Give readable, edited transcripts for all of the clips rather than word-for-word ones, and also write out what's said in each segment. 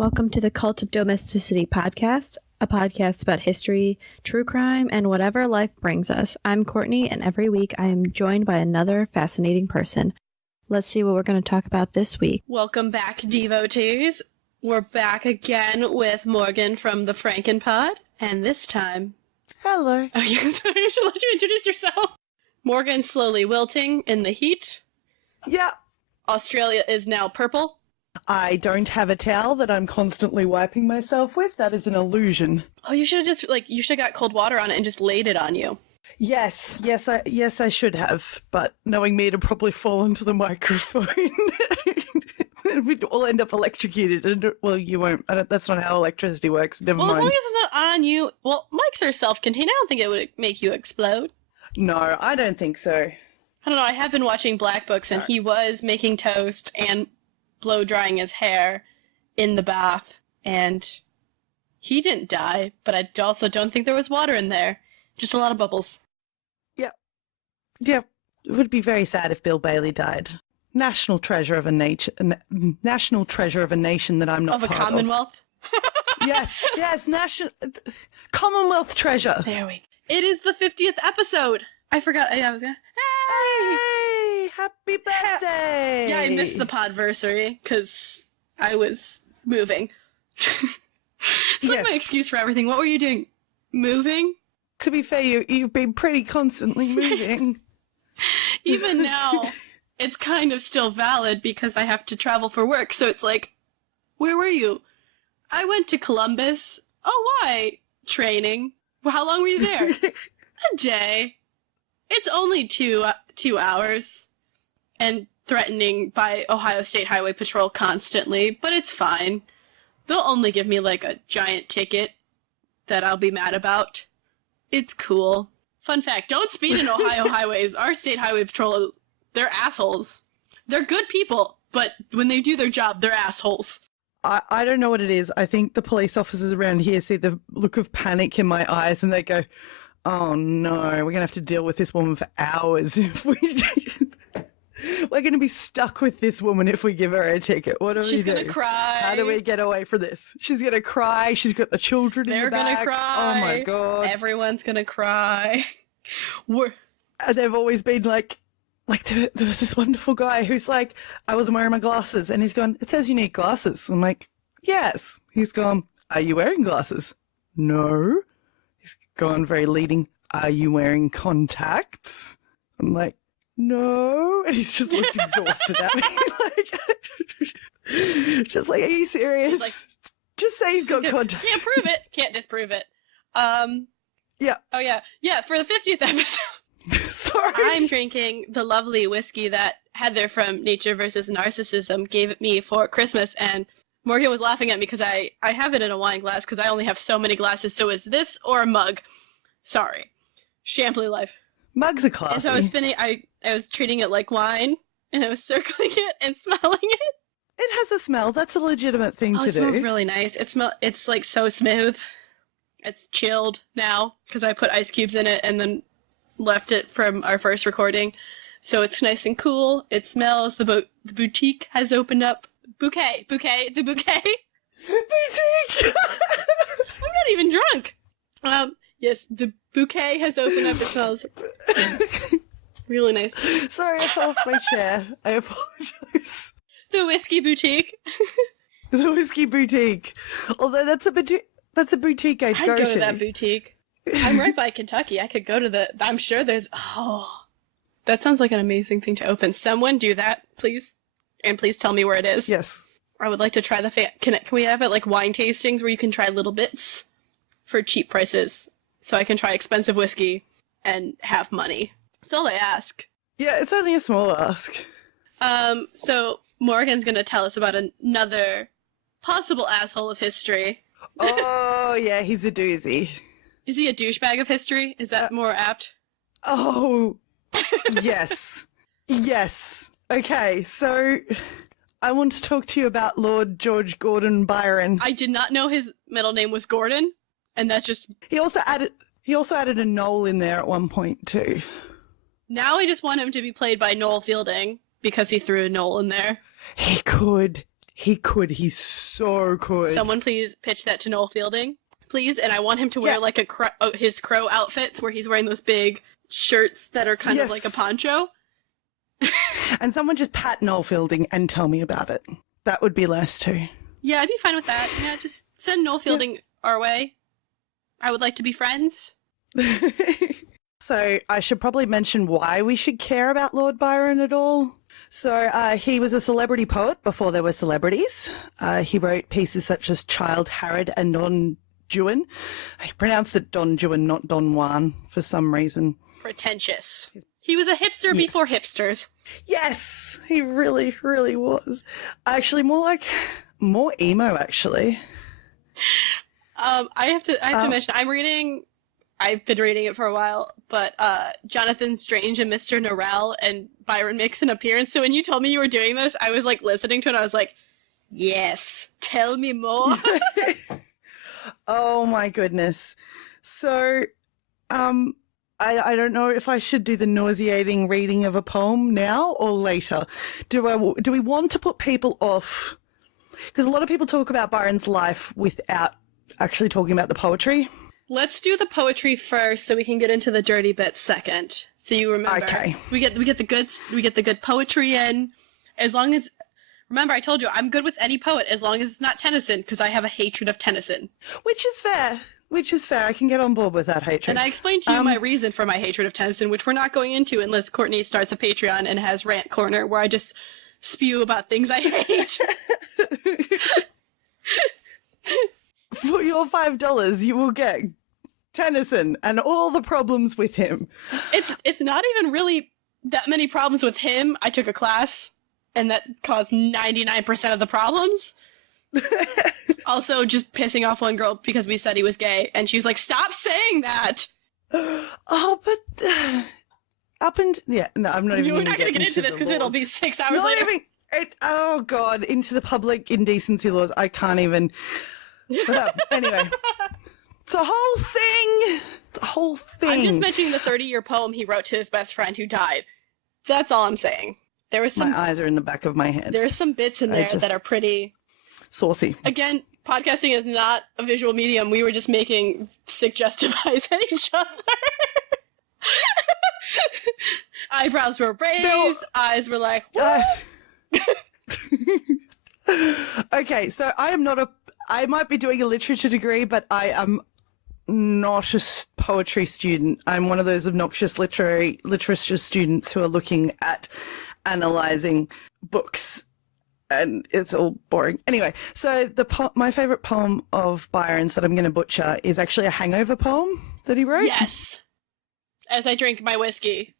Welcome to the Cult of Domesticity podcast, a podcast about history, true crime, and whatever life brings us. I'm Courtney, and every week I am joined by another fascinating person. Let's see what we're going to talk about this week. Welcome back, devotees. We're back again with Morgan from the Frankenpod, and this time... Hello. Oh, yeah, so I should let you introduce yourself. Morgan slowly wilting in the heat. Yeah. Australia is now purple. I don't have a towel that I'm constantly wiping myself with. That is an illusion. Oh, you should have just, you should have got cold water on it and just laid it on you. Yes, I should have. But knowing me, it'd probably fall into the microphone. We'd all end up electrocuted. And, well, you won't. That's not how electricity works. Never mind. As long as it's not on you. Well, mics are self-contained. I don't think it would make you explode. No, I don't think so. I don't know. I have been watching Black Books, and he was making toast and blow-drying his hair in the bath, and he didn't die, but I also don't think there was water in there. Just a lot of bubbles. Yeah. It would be very sad if Bill Bailey died. National treasure of a nation that I'm not part of. Of a commonwealth? Yes, Commonwealth treasure. There we go. It is the 50th episode. I forgot. I was gonna... Hey, happy birthday! Yeah, I missed the podversary because I was moving. It's like my excuse for everything. What were you doing? Moving? To be fair, you've been pretty constantly moving. Even now, it's kind of still valid because I have to travel for work. So it's like, where were you? I went to Columbus. Oh, why? Training. Well, how long were you there? A day. It's only two hours, and threatening by Ohio State Highway Patrol constantly, but it's fine. They'll only give me like a giant ticket that I'll be mad about. It's cool. Fun fact, don't speed in Ohio highways. Our state highway patrol, they're assholes. They're good people, but when they do their job, they're assholes. I don't know what it is. I think the police officers around here see the look of panic in my eyes and they go, oh no, we're going to have to deal with this woman for hours if we we're going to be stuck with this woman if we give her a ticket. What do we do? She's going to cry. How do we get away from this? She's going to cry. She's got the children in the back. They're going to cry. Oh my God. Everyone's going to cry. And they've always been like there was this wonderful guy who's like, I wasn't wearing my glasses. And he's gone, it says you need glasses. I'm like, yes. He's gone, are you wearing glasses? No. He's gone very leading, are you wearing contacts? I'm like, no. And he's just looked exhausted at me. Just like, are you serious? Like, just say he's got contacts. Can't prove it. Can't disprove it. Yeah. Oh, yeah. Yeah, for the 50th episode. Sorry. I'm drinking the lovely whiskey that Heather from Nature vs. Narcissism gave me for Christmas, and Morgan was laughing at me because I have it in a wine glass because I only have so many glasses, so is this or a mug? Sorry. Shampoo life. Mugs are classy. And so I was spinning, I was treating it like wine, and I was circling it and smelling it. It has a smell. That's a legitimate thing to do. It smells really nice. It's like so smooth. It's chilled now because I put ice cubes in it and then left it from our first recording. So it's nice and cool. It smells. The boutique has opened up. The bouquet. Boutique! I'm not even drunk. Yes, the bouquet has opened up. It smells really nice. Sorry, I fell off my chair. I apologize. The whiskey boutique. The whiskey boutique. Although that's a boutique I'd go to that boutique. I'm right by Kentucky. I could go to I'm sure there's... Oh, that sounds like an amazing thing to open. Someone do that, please. And please tell me where it is. Yes. I would like to try can we have it like wine tastings where you can try little bits for cheap prices so I can try expensive whiskey and have money. That's all I ask. Yeah, it's only a small ask. So Morgan's going to tell us about another possible asshole of history. Oh, yeah, he's a doozy. Is he a douchebag of history? Is that more apt? Oh, yes. Yes. Okay, so I want to talk to you about Lord George Gordon Byron. I did not know his middle name was Gordon, and that's just... He also added a Noel in there at one point, too. Now I just want him to be played by Noel Fielding, because he threw a Noel in there. He could. He could. He so could. Someone please pitch that to Noel Fielding, please. And I want him to wear like his crow outfits where he's wearing those big shirts that are kind of like a poncho. And someone just pat Noel Fielding and tell me about it. That would be nice too. Yeah, I'd be fine with that. Yeah, just send Noel Fielding our way. I would like to be friends. So I should probably mention why we should care about Lord Byron at all. So he was a celebrity poet before there were celebrities. He wrote pieces such as Childe Harold and Don Juan. I pronounced it Don Juan, not Don Juan, for some reason. Pretentious. He was a hipster before hipsters. Yes, he really, really was. Actually, more emo, actually. I have to mention, I've been reading it for a while, but Jonathan Strange and Mr. Norrell and Byron makes an appearance. So when you told me you were doing this, I was like listening to it. I was like, yes, tell me more. Oh my goodness. So, I don't know if I should do the nauseating reading of a poem now or later. Do we want to put people off? Because a lot of people talk about Byron's life without actually talking about the poetry. Let's do the poetry first, so we can get into the dirty bits second. So you remember, okay. we get the good poetry in. As long as, remember, I told you I'm good with any poet as long as it's not Tennyson, because I have a hatred of Tennyson. Which is fair. I can get on board with that hatred. And I explained to you my reason for my hatred of Tennyson, which we're not going into unless Courtney starts a Patreon and has Rant Corner, where I just spew about things I hate. For your $5, you will get Tennyson and all the problems with him. It's not even really that many problems with him. I took a class, and that caused 99% of the problems. Also, just pissing off one girl because we said he was gay, and she was like, "Stop saying that." Oh, but I'm not even. You're not going to get into this because it'll be 6 hours later. Oh God, into the public indecency laws. I can't even. Anyway, it's a whole thing. I'm just mentioning the 30-year poem he wrote to his best friend who died. That's all I'm saying. There was some. My eyes are in the back of my head. There's some bits in there that are pretty saucy. Again, podcasting is not a visual medium. We were just making sick justifies at each other. Eyebrows were raised. Eyes were like, okay, so I might be doing a literature degree, but I am not a poetry student. I'm one of those obnoxious literature students who are looking at analysing books, and it's all boring. Anyway, so my favourite poem of Byron's that I'm going to butcher is actually a hangover poem that he wrote. Yes. As I drink my whiskey.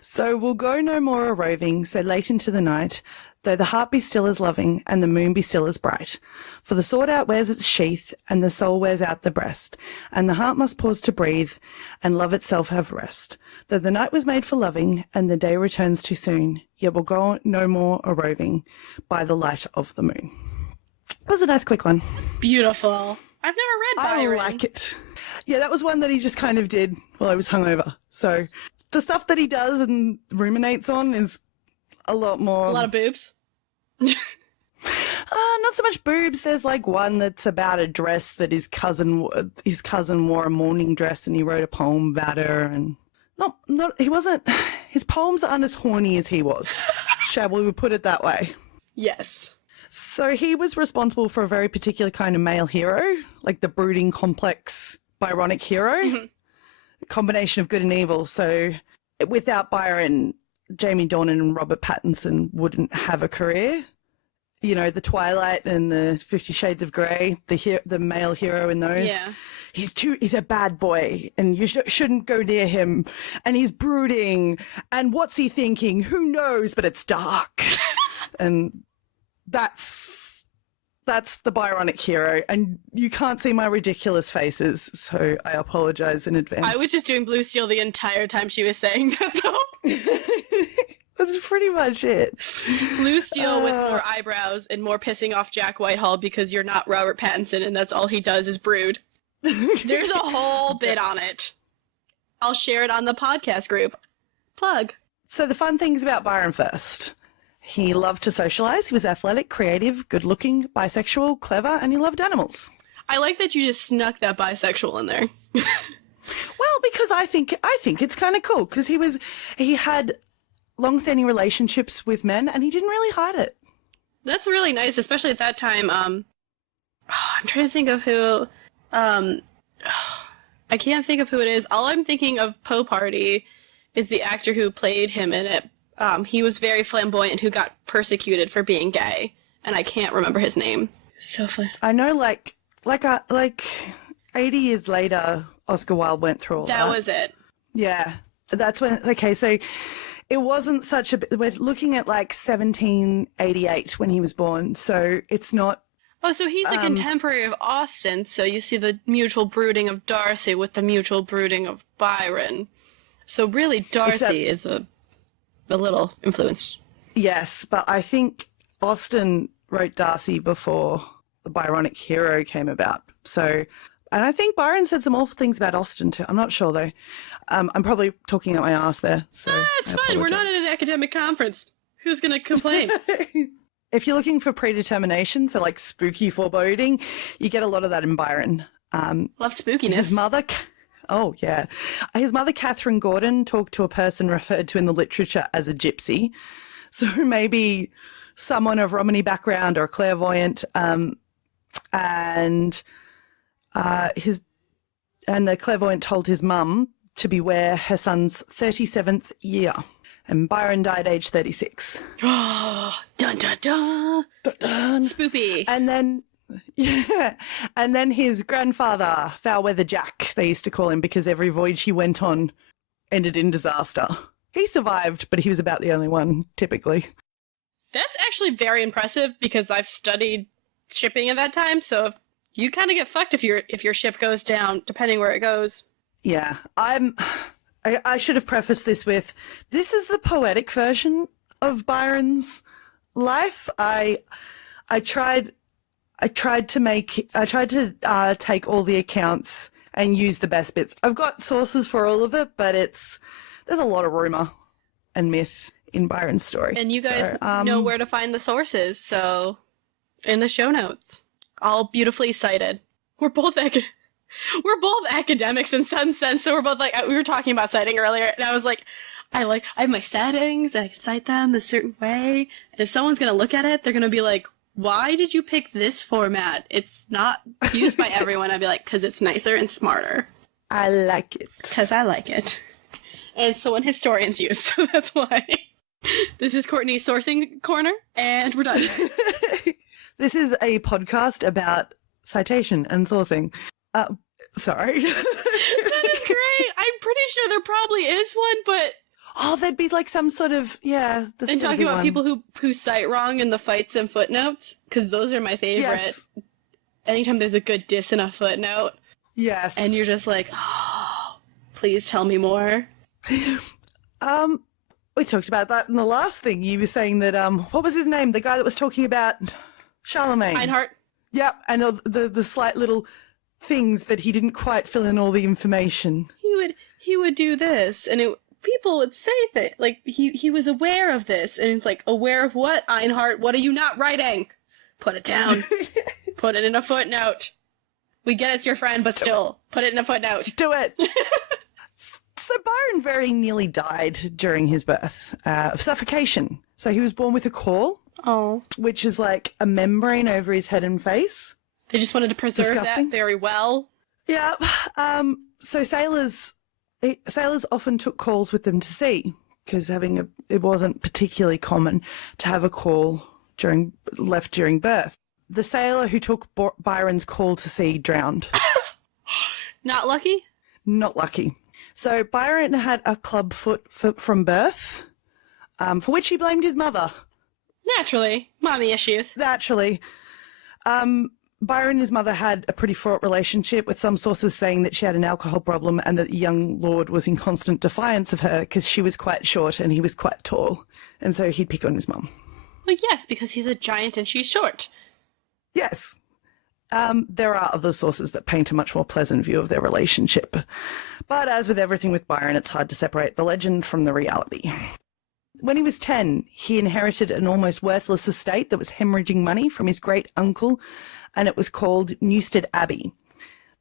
So we'll go no more a-roving, so late into the night, though the heart be still as loving and the moon be still as bright. For the sword outwears its sheath and the soul wears out the breast, and the heart must pause to breathe and love itself have rest. Though the night was made for loving and the day returns too soon, yet we'll go no more a-roving by the light of the moon. That was a nice quick one. It's beautiful. I've never read Byron. I like it. Yeah, that was one that he just kind of did while I was hungover. So the stuff that he does and ruminates on is a lot more. A lot of boobs? Not so much boobs. There's like one that's about a dress that his cousin wore, a morning dress, and he wrote a poem about her. And he wasn't. His poems aren't as horny as he was. Shall we put it that way? Yes. So he was responsible for a very particular kind of male hero, like the brooding, complex, Byronic hero, a combination of good and evil. So without Byron, Jamie Dornan and Robert Pattinson wouldn't have a career. You know, the Twilight and the 50 Shades of Grey, the male hero in those. Yeah. He's a bad boy and you shouldn't go near him. And he's brooding. And what's he thinking? Who knows? But it's dark. And that's the Byronic hero. And you can't see my ridiculous faces, so I apologize in advance. I was just doing Blue Steel the entire time she was saying that, though. That's pretty much it. Blue Steel with more eyebrows and more pissing off Jack Whitehall because you're not Robert Pattinson and that's all he does is brood. There's a whole bit on it. I'll share it on the podcast group. Plug. So the fun things about Byron first. He loved to socialise. He was athletic, creative, good-looking, bisexual, clever, and he loved animals. I like that you just snuck that bisexual in there. Well, because I think it's kind of cool because he had long-standing relationships with men and he didn't really hide it. That's really nice, especially at that time. I'm trying to think of who. I can't think of who it is. All I'm thinking of Poe Party is the actor who played him in it. He was very flamboyant who got persecuted for being gay, and I can't remember his name. So funny. I know, like 80 years later, Oscar Wilde went through all that. That was it. Yeah, that's when. Okay, so it wasn't such a. We're looking at like 1788 when he was born, so it's not. Oh, so he's a contemporary of Austen. So you see the mutual brooding of Darcy with the mutual brooding of Byron. So really, Darcy is a little influenced. Yes, but I think Austen wrote Darcy before the Byronic hero came about. So, and I think Byron said some awful things about Austen too. I'm not sure though. I'm probably talking out my ass there. So it's fine. We're not at an academic conference. Who's going to complain? If you're looking for predetermination, so like spooky foreboding, you get a lot of that in Byron. Love spookiness. His mother... Oh, yeah. His mother, Catherine Gordon, talked to a person referred to in the literature as a gypsy. So maybe someone of Romany background or a clairvoyant. And the clairvoyant told his mum to beware her son's 37th year. And Byron died age 36. Dun, dun, dun. Dun, dun. Spoopy. And then... Yeah, and then his grandfather, Foul-Weather Jack, they used to call him because every voyage he went on ended in disaster. He survived, but he was about the only one, typically. That's actually very impressive because I've studied shipping at that time, so you kind of get fucked if your ship goes down, depending where it goes. Yeah, I should have prefaced this with, this is the poetic version of Byron's life. I tried to take all the accounts and use the best bits. I've got sources for all of it, but there's a lot of rumor and myth in Byron's story. And you guys know where to find the sources, so in the show notes, all beautifully cited. We're both academics in some sense, so we're both like, we were talking about citing earlier, and I was like, I have my settings, and I can cite them a certain way, and if someone's gonna look at it, they're gonna be like, why did you pick this format? It's not used by everyone. I'd be like, because it's nicer and smarter. I like it. Because I like it. And it's the one historians use, so that's why. This is Courtney's Sourcing Corner, and we're done. This is a podcast about citation and sourcing. Sorry. That is great. I'm pretty sure there probably is one, but... Oh, there'd be like some sort of, yeah. And talking about people who cite wrong in the fights and footnotes, because those are my favorite. Yes. Anytime there's a good diss in a footnote. Yes. And you're just like, oh, please tell me more. We talked about that in the last thing. You were saying that, what was his name? The guy that was talking about Charlemagne. Einhard. Yep, and the slight little things that he didn't quite fill in all the information. He would do this, and people would say that, like, he was aware of this, and it's like, aware of what, Einhard? What are you not writing? Put it down. Put it in a footnote. We get it's your friend, but still, put it in a footnote. Do it. So Byron very nearly died during his birth of suffocation. So he was born with a caul, which is like a membrane over his head and face. They just wanted to preserve that very well. Yeah. So sailors often took cauls with them to sea because it wasn't particularly common to have a caul left during birth. The sailor who took Byron's caul to sea drowned. Not lucky? Not lucky. So Byron had a club foot from birth, for which he blamed his mother. Naturally. Mommy issues. Naturally. Byron and his mother had a pretty fraught relationship, with some sources saying that she had an alcohol problem and that the young lord was in constant defiance of her because she was quite short and he was quite tall. And so he'd pick on his mum. Well, yes, because he's a giant and she's short. Yes. There are other sources that paint a much more pleasant view of their relationship. But as with everything with Byron, it's hard to separate the legend from the reality. When he was 10, he inherited an almost worthless estate that was hemorrhaging money from his great uncle, and it was called Newstead Abbey.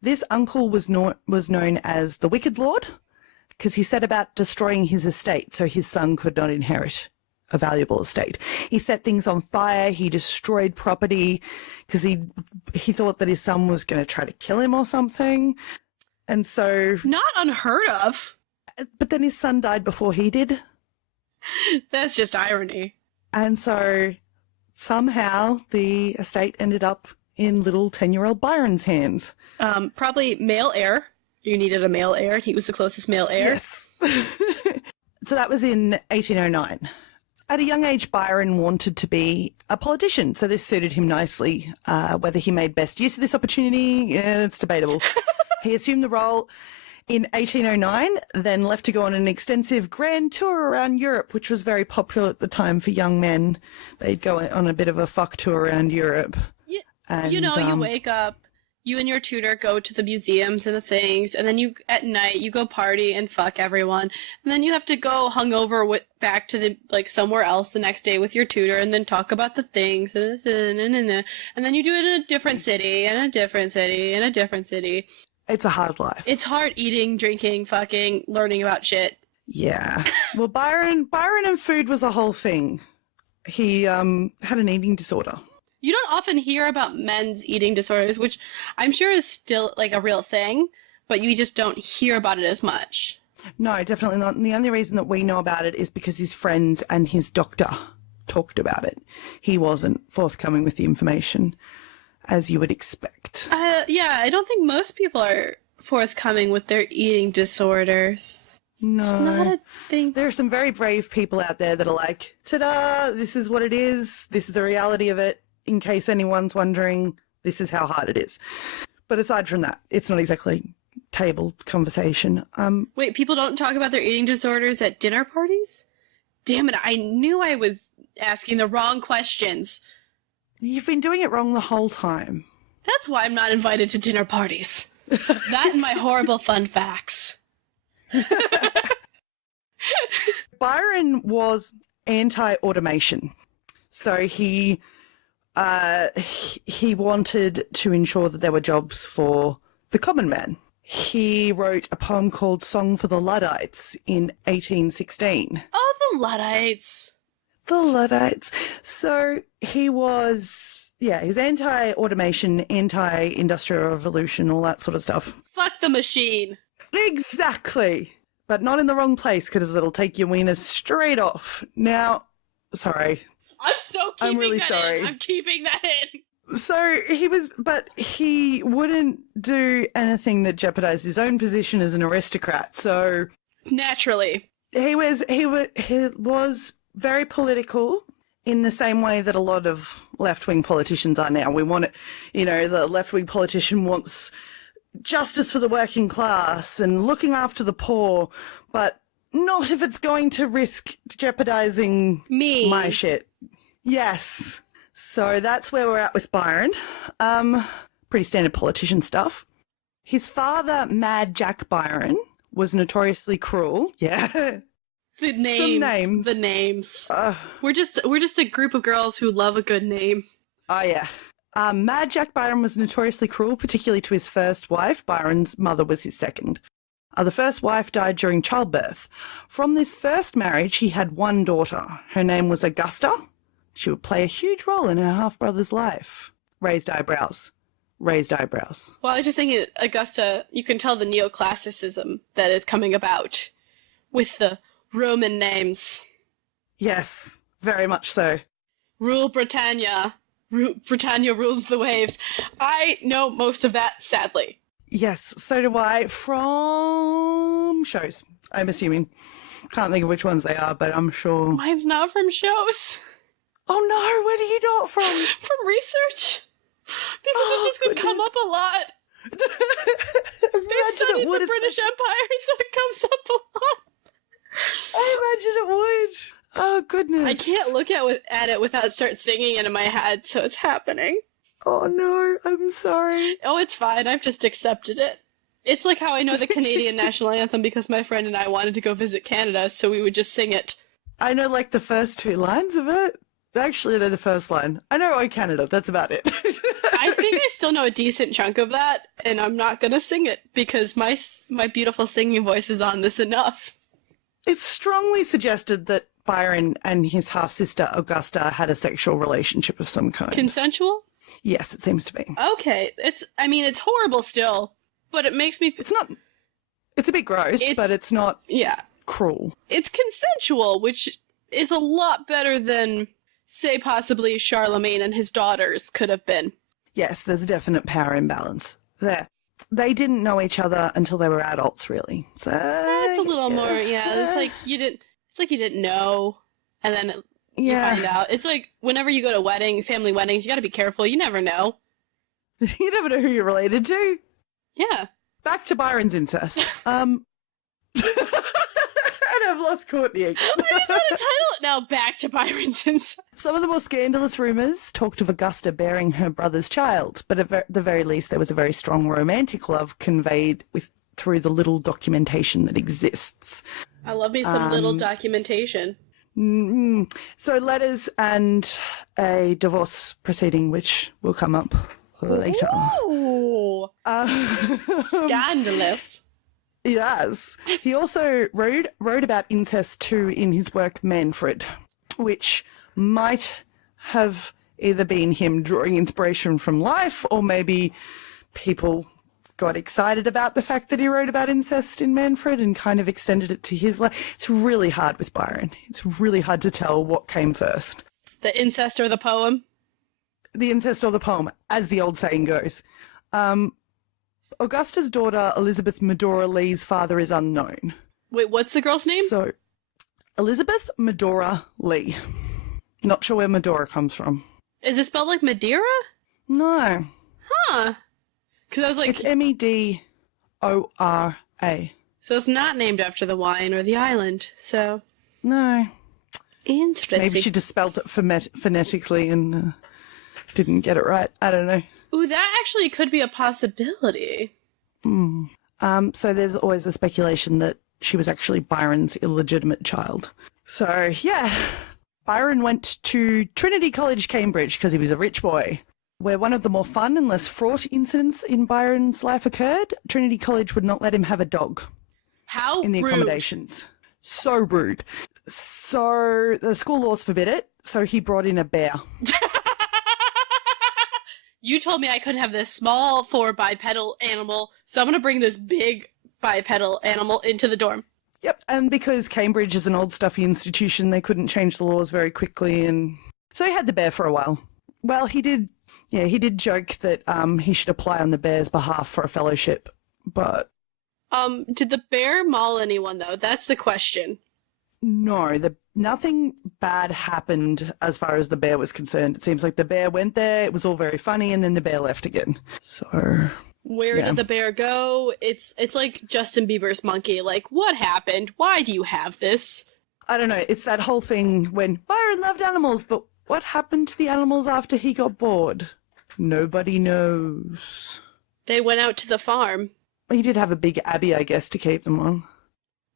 This uncle was known as the Wicked Lord because he set about destroying his estate so his son could not inherit a valuable estate. He set things on fire. He destroyed property because he thought that his son was going to try to kill him or something. And so... Not unheard of. But then his son died before he did. That's just irony. And so somehow the estate ended up in little 10-year-old Byron's hands. Probably male heir. You needed a male heir, and he was the closest male heir. Yes. So that was in 1809. At a young age, Byron wanted to be a politician, so this suited him nicely. Whether he made best use of this opportunity, it's debatable. He assumed the role in 1809, then left to go on an extensive grand tour around Europe, which was very popular at the time for young men. They'd go on a bit of a fuck tour around Europe. Yeah, and, you wake up, you and your tutor go to the museums and the things, and then at night you go party and fuck everyone, and then you have to go hungover back to somewhere else the next day with your tutor, and then talk about the things, and then you do it in a different city, and a different city, and a different city. It's a hard life. It's hard eating, drinking, fucking, learning about shit. Yeah. Well, Byron and food was a whole thing. He had an eating disorder. You don't often hear about men's eating disorders, which I'm sure is still a real thing, but you just don't hear about it as much. No, definitely not. And the only reason that we know about it is because his friends and his doctor talked about it. He wasn't forthcoming with the information, as you would expect. Yeah, I don't think most people are forthcoming with their eating disorders. No. It's not a thing. There are some very brave people out there that are like, ta-da, this is what it is. This is the reality of it. In case anyone's wondering, this is how hard it is. But aside from that, it's not exactly table conversation. Wait, people don't talk about their eating disorders at dinner parties? Damn it, I knew I was asking the wrong questions. You've been doing it wrong the whole time. That's why I'm not invited to dinner parties. That and my horrible fun facts. Byron was anti-automation. So he wanted to ensure that there were jobs for the common man. He wrote a poem called Song for the Luddites in 1816. Oh, the Luddites. The Luddites. So he was, he's anti-automation, anti-industrial revolution, all that sort of stuff. Fuck the machine. Exactly. But not in the wrong place, because it'll take your wiener straight off. Now, sorry. I'm really sorry. I'm keeping that in. So he wouldn't do anything that jeopardized his own position as an aristocrat. So naturally, he was very political in the same way that a lot of left-wing politicians are now. We want it, the left-wing politician wants justice for the working class and looking after the poor, but not if it's going to risk jeopardizing my shit. Yes. So that's where we're at with Byron. Pretty standard politician stuff. His father, Mad Jack Byron, was notoriously cruel. Yeah. The names. Some names. The names. We're just a group of girls who love a good name. Oh, yeah. Mad Jack Byron was notoriously cruel, particularly to his first wife. Byron's mother was his second. The first wife died during childbirth. From this first marriage, he had one daughter. Her name was Augusta. She would play a huge role in her half-brother's life. Raised eyebrows. Raised eyebrows. Well, I was just thinking, Augusta, you can tell the neoclassicism that is coming about with the Roman names. Yes, very much so. Rule Britannia. Britannia rules the waves. I know most of that, sadly. Yes, so do I. From shows, I'm assuming. Can't think of which ones they are, but I'm sure. Mine's not from shows. Oh no, where do you know it from? From research. Because it just would come up a lot. They studied the British Empire, so it comes up a lot. I imagine it would. Oh, goodness. I can't look at it without start singing it in my head, so it's happening. Oh, no, I'm sorry. Oh, it's fine. I've just accepted it. It's like how I know the Canadian national anthem because my friend and I wanted to go visit Canada, so we would just sing it. I know like the first 2 lines of it. Actually, I know the first line. I know "Oh Canada." That's about it. I think I still know a decent chunk of that, and I'm not gonna sing it because my beautiful singing voice is on this enough. It's strongly suggested that Byron and his half-sister Augusta had a sexual relationship of some kind. Consensual? Yes, it seems to be. Okay, it's horrible still, but it makes me... It's a bit gross, but it's not cruel. It's consensual, which is a lot better than, say, possibly Charlemagne and his daughters could have been. Yes, there's a definite power imbalance there. They didn't know each other until they were adults, really. So that's a little more, It's like you didn't know, and then you find out. It's like whenever you go to family weddings, you got to be careful. You never know. You never know who you're related to. Yeah. Back to Byron's incest. And I've lost Courtney again. I just want to title it now, Back to Byron's incest. Some of the more scandalous rumours talked of Augusta bearing her brother's child, but at the very least there was a very strong romantic love conveyed through the little documentation that exists. I love me some little documentation. So letters and a divorce proceeding, which will come up later. Ooh. Scandalous. Yes. He also wrote about incest too in his work Manfred, which might have either been him drawing inspiration from life, or maybe people got excited about the fact that he wrote about incest in Manfred and kind of extended it to his life. It's really hard with Byron. It's really hard to tell what came first. The incest or the poem? The incest or the poem, as the old saying goes. Augusta's daughter, Elizabeth Medora Lee's father, is unknown. Wait, what's the girl's name? So, Elizabeth Medora Lee. Not sure where Medora comes from. Is it spelled like Madeira? No. Huh. Because I was like... It's Medora. So it's not named after the wine or the island, so... No. Interesting. Maybe she just spelt it phonetically and didn't get it right. I don't know. Ooh, that actually could be a possibility. So there's always a speculation that she was actually Byron's illegitimate child. So, yeah. Byron went to Trinity College, Cambridge, because he was a rich boy. Where one of the more fun and less fraught incidents in Byron's life occurred, Trinity College would not let him have a dog. How in the rude. Accommodations. So rude. So the school laws forbid it, so he brought in a bear. You told me I couldn't have this small 4 bipedal animal, so I'm going to bring this big bipedal animal into the dorm. Yep, and because Cambridge is an old stuffy institution, they couldn't change the laws very quickly, and so he had the bear for a while. Well, he did joke that he should apply on the bear's behalf for a fellowship, but... Did the bear maul anyone, though? That's the question. No, nothing bad happened as far as the bear was concerned. It seems like the bear went there, it was all very funny, and then the bear left again. So... Where did the bear go? It's like Justin Bieber's monkey. Like, what happened? Why do you have this? I don't know. It's that whole thing when Byron loved animals, but what happened to the animals after he got bored? Nobody knows. They went out to the farm. Well, he did have a big abbey, I guess, to keep them on.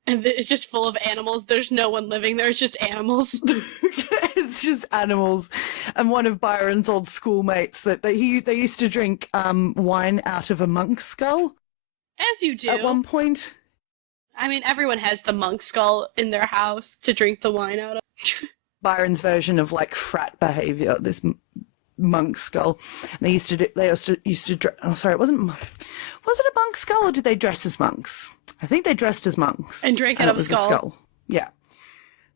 And it's just full of animals. There's no one living there. It's just animals. It's just animals. And one of Byron's old schoolmates, they used to drink wine out of a monk's skull. As you do. At one point. I mean, everyone has the monk skull in their house to drink the wine out of. Byron's version of like frat behavior, this monk skull. And they used to oh, sorry, was it a monk skull or did they dress as monks? I think they dressed as monks. And drank out of a skull. Yeah.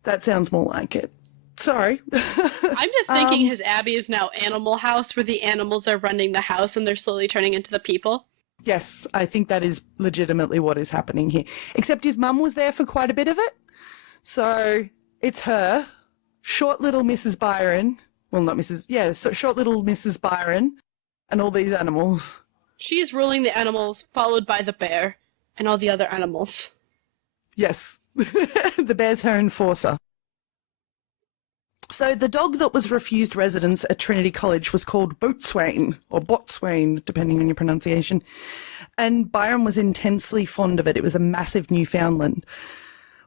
That sounds more like it. Sorry. I'm just thinking his abbey is now Animal House, where the animals are running the house and they're slowly turning into the people. Yes, I think that is legitimately what is happening here. Except his mum was there for quite a bit of it. So it's her, short little Mrs. Byron. Well, not Mrs. Yeah, so short little Mrs. Byron and all these animals. She's ruling the animals, followed by the bear and all the other animals. Yes. The bear's her enforcer. So the dog that was refused residence at Trinity College was called Boatswain, or Botswain, depending on your pronunciation. And Byron was intensely fond of it. It was a massive Newfoundland.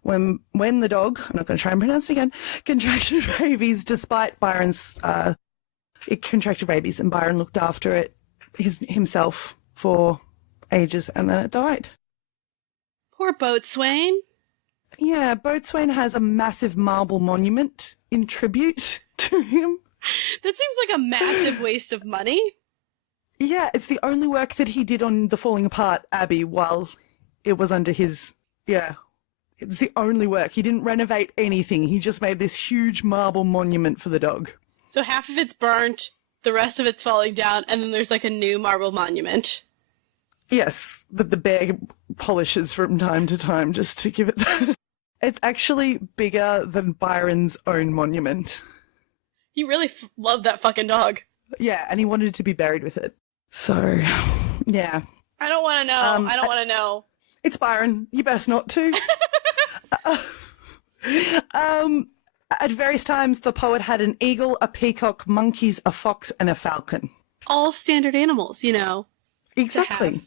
when the dog, I'm not going to try and pronounce it again, contracted rabies despite Byron's, it contracted rabies and Byron looked after it himself for ages and then it died. Poor Boatswain. Yeah, Boatswain has a massive marble monument in tribute to him. That seems like a massive waste of money. Yeah, it's the only work that he did on the falling apart Abbey while it was under his, it's the only work. He didn't renovate anything. He just made this huge marble monument for the dog. So half of it's burnt, the rest of it's falling down, and then there's like a new marble monument. Yes, that the bear polishes from time to time just to give it that. It's actually bigger than Byron's own monument. He really loved that fucking dog. Yeah, and he wanted to be buried with it. So, yeah. I don't want to know. I don't want to know. It's Byron. You best not to. At various times, the poet had an eagle, a peacock, monkeys, a fox, and a falcon. All standard animals, you know. Exactly.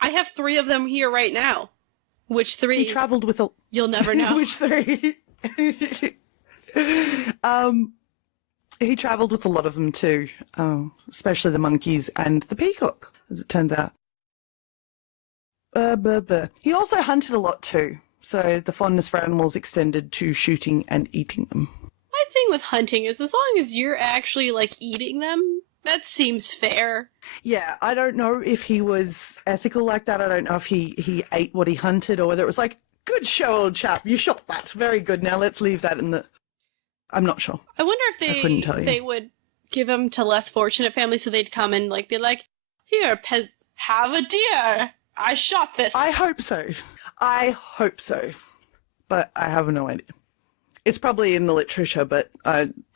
I have 3 of them here right now. Which 3? He travelled with a... You'll never know. Which 3? He travelled with a lot of them too, especially the monkeys and the peacock, as it turns out. He also hunted a lot too, so the fondness for animals extended to shooting and eating them. My thing with hunting is as long as you're actually, like, eating them, that seems fair. Yeah, I don't know if he was ethical like that. I don't know if he ate what he hunted or whether it was like, good show, old chap, you shot that. Very good, now let's leave that in the... I'm not sure. I wonder if they would give them to less fortunate families so they'd come and, like, be like, here, have a deer. I shot this. I hope so. But I have no idea. It's probably in the literature, but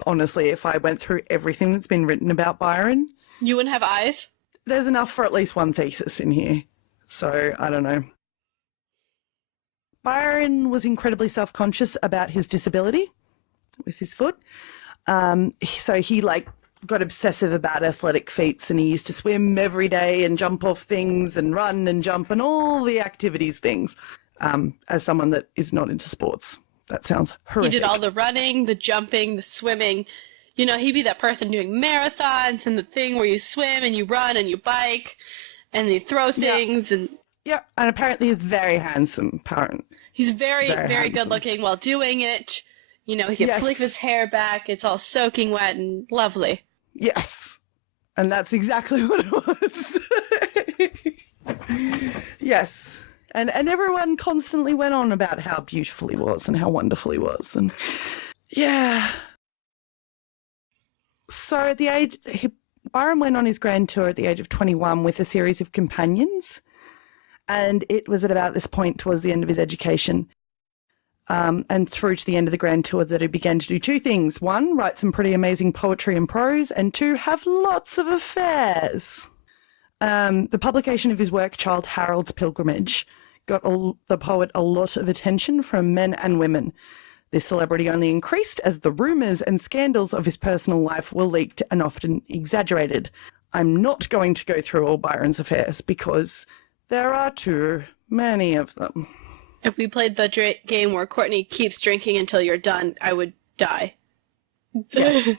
honestly, if I went through everything that's been written about Byron... You wouldn't have eyes? There's enough for at least one thesis in here. So, I don't know. Byron was incredibly self-conscious about his disability with his foot. So he, like, got obsessive about athletic feats and he used to swim every day and jump off things and run and jump and all the activities things as someone that is not into sports. That sounds horrific. He did all the running, the jumping, the swimming. You know, he'd be that person doing marathons and the thing where you swim and you run and you bike and you throw things. And and apparently he's very handsome, apparently. He's very good looking while doing it. You know, he can flick his hair back. It's all soaking wet and lovely. Yes. And that's exactly what it was. Yes. And everyone constantly went on about how beautiful he was and how wonderful he was. And yeah. So at the age, Byron went on his grand tour at the age of 21 with a series of companions. And it was at about this point towards the end of his education and through to the end of the grand tour that he began to do 2 things. 1, write some pretty amazing poetry and prose, and 2, have lots of affairs. The publication of his work, Childe Harold's Pilgrimage, got the poet a lot of attention from men and women. This celebrity only increased as the rumours and scandals of his personal life were leaked and often exaggerated. I'm not going to go through all Byron's affairs because there are too many of them. If we played the game where Courtney keeps drinking until you're done, I would die. Yes.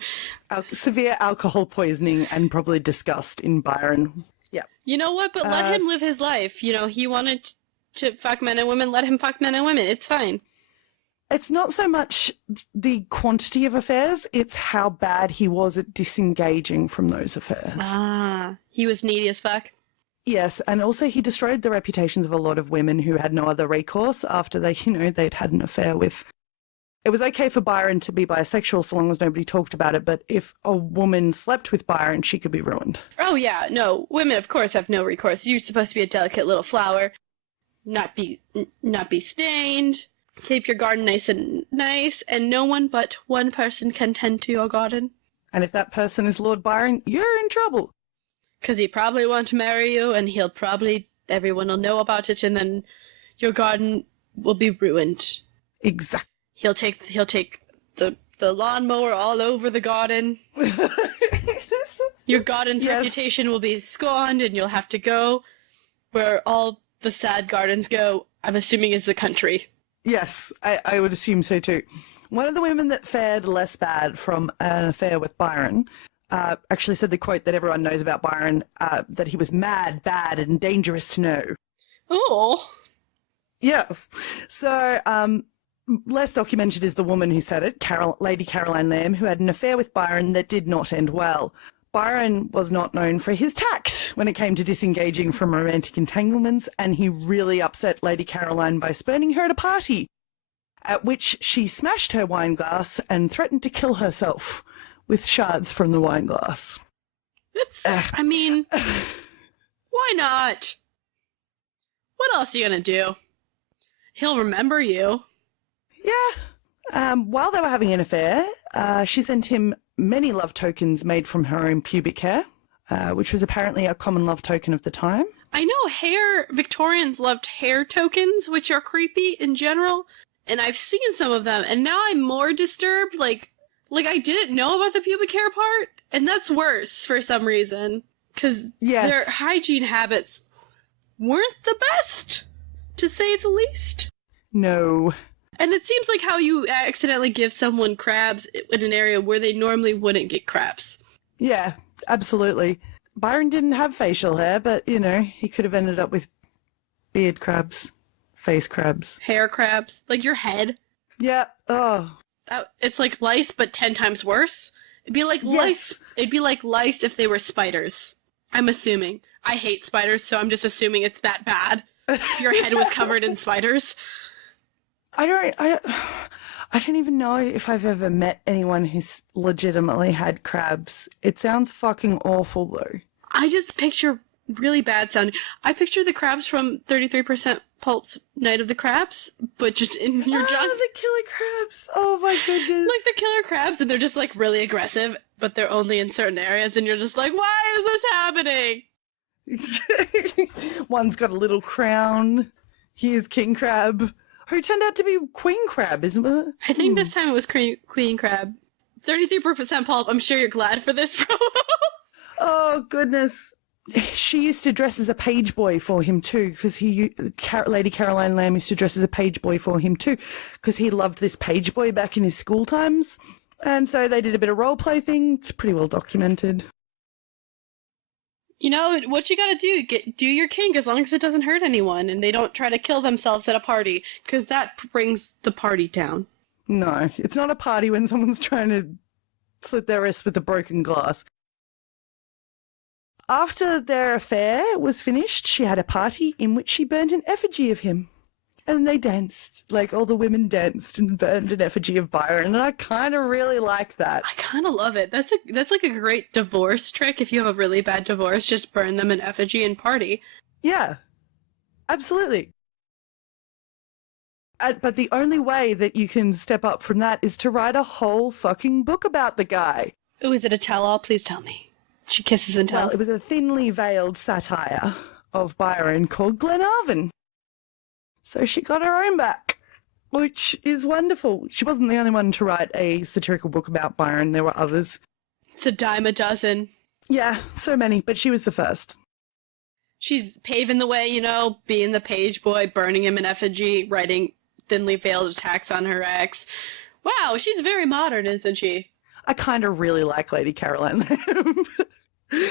Severe alcohol poisoning and probably disgust in Byron. Yeah. You know what? But let him live his life. You know, he wanted to fuck men and women. Let him fuck men and women. It's fine. It's not so much the quantity of affairs, it's how bad he was at disengaging from those affairs. Ah, he was needy as fuck. Yes, and also he destroyed the reputations of a lot of women who had no other recourse after they'd had an affair with... It was okay for Byron to be bisexual so long as nobody talked about it, but if a woman slept with Byron, she could be ruined. Oh yeah, no, women of course have no recourse. You're supposed to be a delicate little flower, not be stained, keep your garden nice, and no one but one person can tend to your garden. And if that person is Lord Byron, you're in trouble. Because he probably want to marry you, and everyone will know about it, and then your garden will be ruined. Exactly. He'll take the lawnmower all over the garden. Your garden's reputation will be scorned, and you'll have to go where all the sad gardens go, I'm assuming is the country. Yes, I would assume so too. One of the women that fared less bad from an affair with Byron actually said the quote that everyone knows about Byron, that he was mad, bad, and dangerous to know. Oh. Yes. So, less documented is the woman who said it, Lady Caroline Lamb, who had an affair with Byron that did not end well. Byron was not known for his tact when it came to disengaging from romantic entanglements, and he really upset Lady Caroline by spurning her at a party, at which she smashed her wine glass and threatened to kill herself with shards from the wine glass. I mean, why not? What else are you gonna do? He'll remember you. Yeah. While they were having an affair, she sent him many love tokens made from her own pubic hair, which was apparently a common love token of the time. I know Victorians loved hair tokens, which are creepy in general, and I've seen some of them, and now I'm more disturbed, like I didn't know about the pubic hair part, and that's worse for some reason, because their hygiene habits weren't the best, to say the least. No. And it seems like how you accidentally give someone crabs in an area where they normally wouldn't get crabs. Yeah, absolutely. Byron didn't have facial hair, but, you know, he could have ended up with beard crabs, face crabs. Hair crabs. Like your head. Yeah. Oh. It's like lice, but 10 times worse. It'd be like lice. It'd be like lice if they were spiders. I'm assuming. I hate spiders, so I'm just assuming it's that bad. If your head was covered in spiders. I don't even know if I've ever met anyone who's legitimately had crabs. It sounds fucking awful, though. I just picture really bad sounding. I picture the crabs from 33% Pulp's Night of the Crabs, but just in your junk. Oh, the killer crabs. Oh, my goodness. Like the killer crabs, and they're just, like, really aggressive, but they're only in certain areas, and you're just like, why is this happening? One's got a little crown. Here's King Crab. Who turned out to be Queen Crab, isn't it? I think this time it was Queen Crab. 33% pulp. I'm sure you're glad for this promo. Oh, goodness. She used to dress as a page boy for him, too, because Lady Caroline Lamb used to dress as a page boy for him, too, because he loved this page boy back in his school times. And so they did a bit of role play thing. It's pretty well documented. You know, what you gotta do your kink as long as it doesn't hurt anyone and they don't try to kill themselves at a party, because that brings the party down. No, it's not a party when someone's trying to slit their wrist with a broken glass. After their affair was finished, she had a party in which she burned an effigy of him. And they danced. Like, all the women danced and burned an effigy of Byron, and I kind of really like that. I kind of love it. That's like a great divorce trick. If you have a really bad divorce, just burn them in effigy and party. Yeah, absolutely. But the only way that you can step up from that is to write a whole fucking book about the guy. Ooh, is it a tell-all? Please tell me. She kisses and tells. Well, it was a thinly veiled satire of Byron called Glenarvan. So she got her own back, which is wonderful. She wasn't the only one to write a satirical book about Byron. There were others. It's a dime a dozen. Yeah, so many, but she was the first. She's paving the way, you know, being the page boy, burning him in effigy, writing thinly veiled attacks on her ex. Wow, she's very modern, isn't she? I kind of really like Lady Caroline Lamb.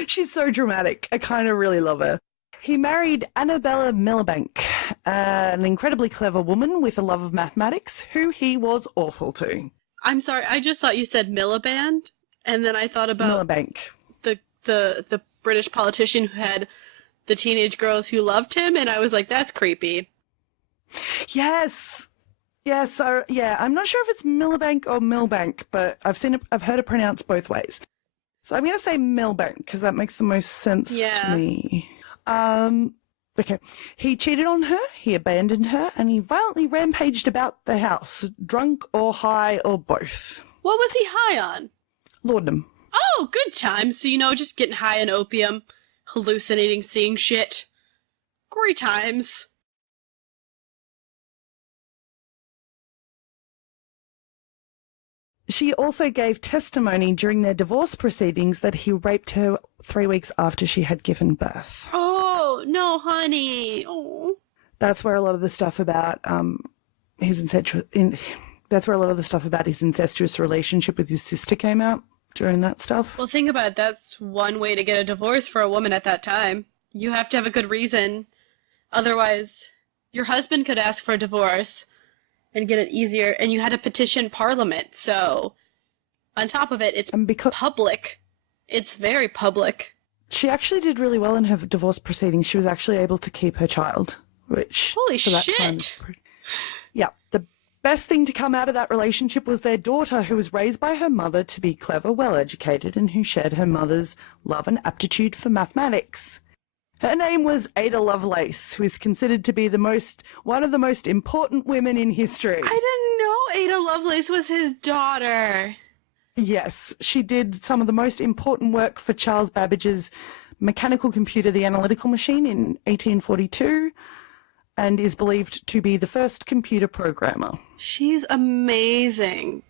She's so dramatic. I kind of really love her. He married Annabella Milbank, an incredibly clever woman with a love of mathematics, who he was awful to. I'm sorry, I just thought you said Miliband, and then I thought about Milbank, the British politician who had the teenage girls who loved him, and I was like, that's creepy. Yes. Yes, yeah, I'm not sure if it's Milbank or Milbank, but I've heard it pronounced both ways. So I'm going to say Milbank because that makes the most sense to me. Okay. He cheated on her, he abandoned her, and he violently rampaged about the house, drunk or high or both. What was he high on? Laudanum. Oh, good times. So, you know, just getting high on opium, hallucinating, seeing shit. Great times. She also gave testimony during their divorce proceedings that he raped her 3 weeks after she had given birth. Oh, no, honey. Oh. That's where a lot of the stuff about that's where a lot of the stuff about his incestuous relationship with his sister came out during that stuff. Well, think about it. That's one way to get a divorce for a woman at that time. You have to have a good reason. Otherwise, your husband could ask for a divorce and get it easier, and you had to petition Parliament. So, on top of it, it's public. It's very public. She actually did really well in her divorce proceedings. She was actually able to keep her child, which... Holy for that shit! time, yeah, the best thing to come out of that relationship was their daughter, who was raised by her mother to be clever, well-educated, and who shared her mother's love and aptitude for mathematics. Her name was Ada Lovelace, who is considered to be one of the most important women in history. I didn't know Ada Lovelace was his daughter. Yes, she did some of the most important work for Charles Babbage's mechanical computer, the analytical machine, in 1842, and is believed to be the first computer programmer. She's amazing.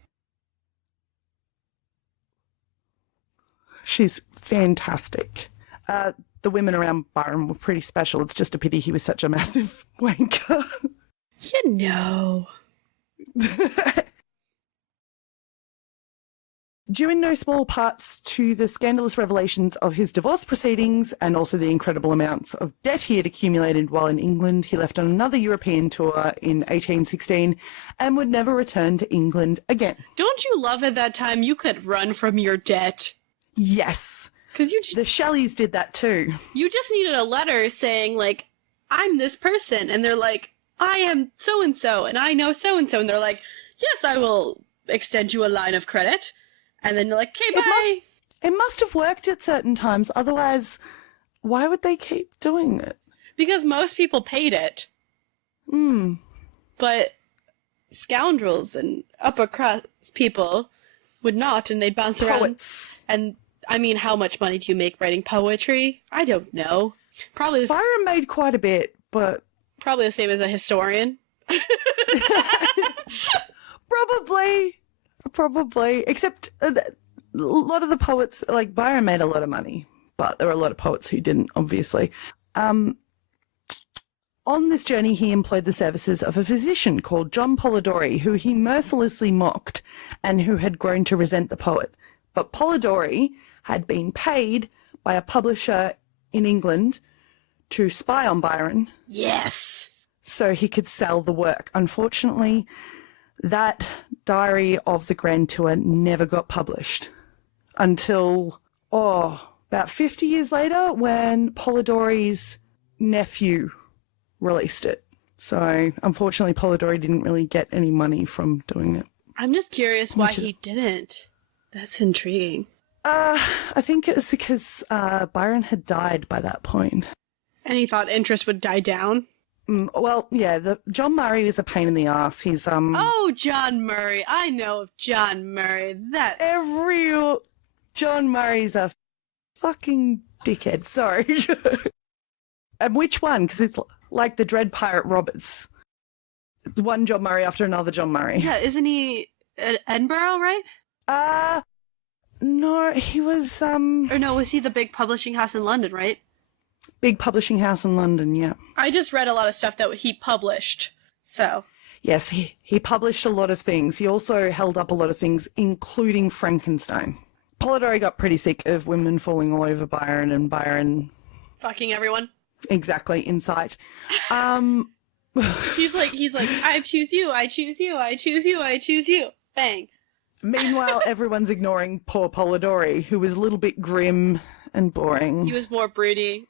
She's fantastic. The women around Byron were pretty special. It's just a pity he was such a massive wanker. You know. Due in no small parts to the scandalous revelations of his divorce proceedings and also the incredible amounts of debt he had accumulated while in England, he left on another European tour in 1816 and would never return to England again. Don't you love at that time you could run from your debt? Yes. Because the Shelleys did that too. You just needed a letter saying, like, I'm this person. And they're like, I am so-and-so, and I know so-and-so. And they're like, yes, I will extend you a line of credit. And then you're like, okay, bye. It must have worked at certain times. Otherwise, why would they keep doing it? Because most people paid it. But scoundrels and upper class people would not, and they'd bounce around. Poets. And, I mean, how much money do you make writing poetry? I don't know. Probably Byron made quite a bit, but... Probably the same as a historian. Probably. Except a lot of the poets, like Byron made a lot of money, but there were a lot of poets who didn't, obviously. On this journey, he employed the services of a physician called John Polidori, who he mercilessly mocked and who had grown to resent the poet. But Polidori had been paid by a publisher in England to spy on Byron. Yes! So he could sell the work. Unfortunately, that diary of the Grand Tour never got published until, about 50 years later when Polidori's nephew released it. So, unfortunately, Polidori didn't really get any money from doing it. I'm just curious why he didn't. That's intriguing. I think it was because Byron had died by that point. And he thought interest would die down? Well, yeah, John Murray is a pain in the ass. He's Oh, John Murray. I know of John Murray. That's... John Murray's a fucking dickhead. Sorry. And which one? Because it's like the Dread Pirate Roberts. It's one John Murray after another John Murray. Yeah, isn't he at Edinburgh, right? No, he was Or no, was he the big publishing house in London, right? Big publishing house in London, yeah. I just read a lot of stuff that he published, so... Yes, he published a lot of things. He also held up a lot of things, including Frankenstein. Polidori got pretty sick of women falling all over Byron and Byron... Fucking everyone. Exactly, in sight. He's like, I choose you, I choose you, I choose you, I choose you. Bang. Meanwhile, everyone's ignoring poor Polidori, who was a little bit grim and boring. He was more broody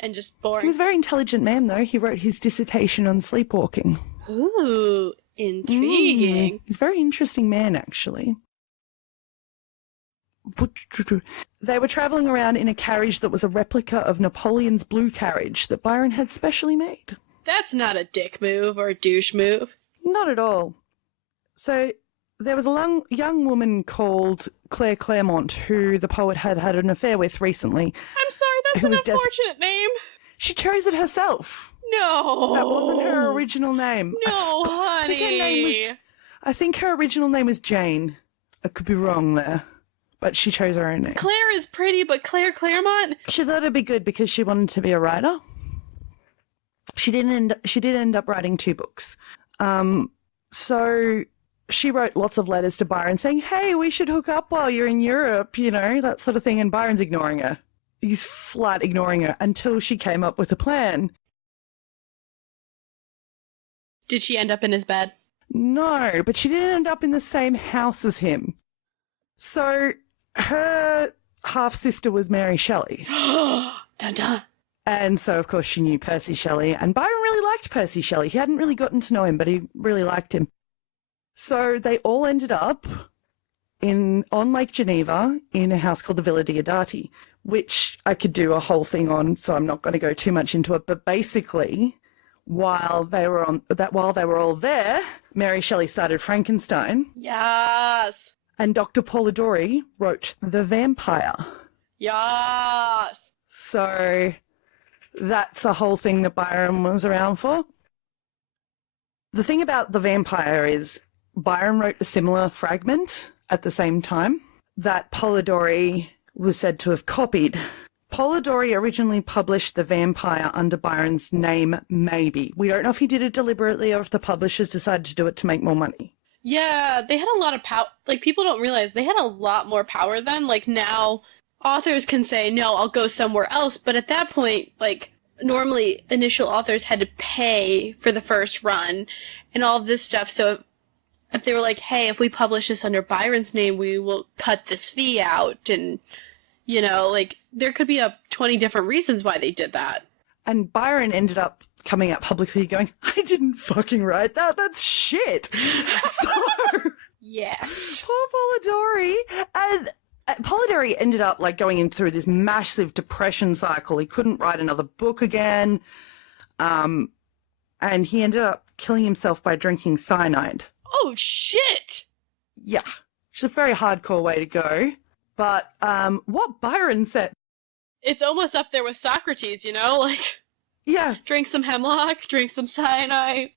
and just boring. He was a very intelligent man, though. He wrote his dissertation on sleepwalking. Ooh, intriguing. He's a very interesting man, actually. They were travelling around in a carriage that was a replica of Napoleon's blue carriage that Byron had specially made. That's not a dick move or a douche move. Not at all. So there was a young woman called Claire Claremont who the poet had had an affair with recently. I'm sorry, that's an unfortunate name. She chose it herself. No. That wasn't her original name. No, honey. I think her original name was Jane. I could be wrong there. But she chose her own name. Claire is pretty, but Claire Claremont? She thought it'd be good because she wanted to be a writer. She did end up writing 2 books. So she wrote lots of letters to Byron saying, hey, we should hook up while you're in Europe, you know, that sort of thing. And Byron's ignoring her. He's flat ignoring her until she came up with a plan. Did she end up in his bed? No, but she didn't end up in the same house as him. So her half-sister was Mary Shelley. Dun dun. And so, of course, she knew Percy Shelley. And Byron really liked Percy Shelley. He hadn't really gotten to know him, but he really liked him. So they all ended up on Lake Geneva in a house called the Villa Diodati, which I could do a whole thing on, so I'm not going to go too much into it. But basically, while they were all there, Mary Shelley started Frankenstein. Yes. And Dr. Polidori wrote The Vampire. Yes. So that's a whole thing that Byron was around for. The thing about The Vampire is Byron wrote a similar fragment at the same time that Polidori was said to have copied. Polidori originally published The Vampire under Byron's name, maybe. We don't know if he did it deliberately or if the publishers decided to do it to make more money. Yeah, they had a lot of power. Like, people don't realize they had a lot more power then. Like, now authors can say, no, I'll go somewhere else. But at that point, like, normally initial authors had to pay for the first run and all of this stuff. So if they were like, hey, if we publish this under Byron's name, we will cut this fee out. And, you know, like, there could be 20 different reasons why they did that. And Byron ended up coming out publicly going, I didn't fucking write that. That's shit. So, yes. Poor Polidori. And Polidori ended up like going in through this massive depression cycle. He couldn't write another book again. And he ended up killing himself by drinking cyanide. Oh, shit. Yeah. It's a very hardcore way to go. But what Byron said... It's almost up there with Socrates, you know? Like, yeah. Drink some hemlock, drink some cyanide.